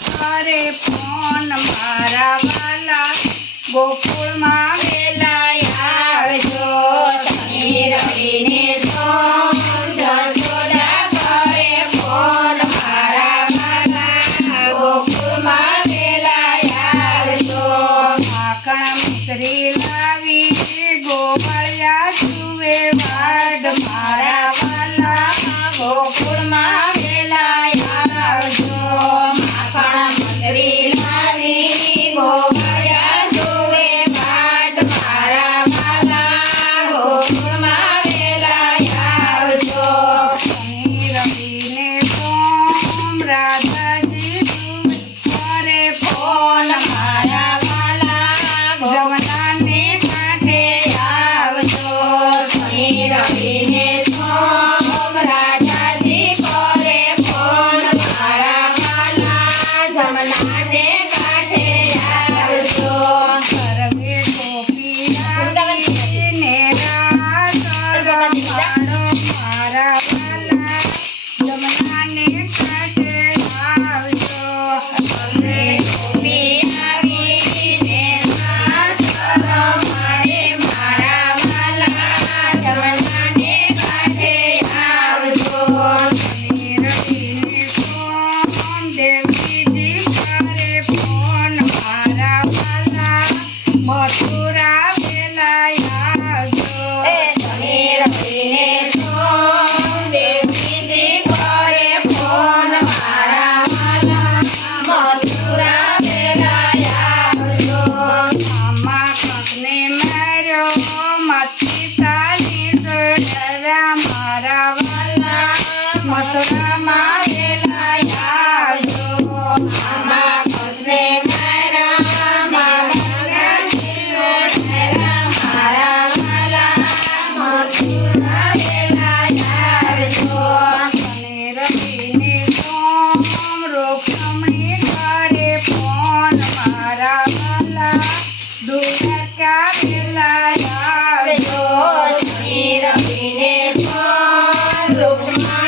કરે ફોન મારા વાલા ગોકુળમાં વેલા Bye. Welcome.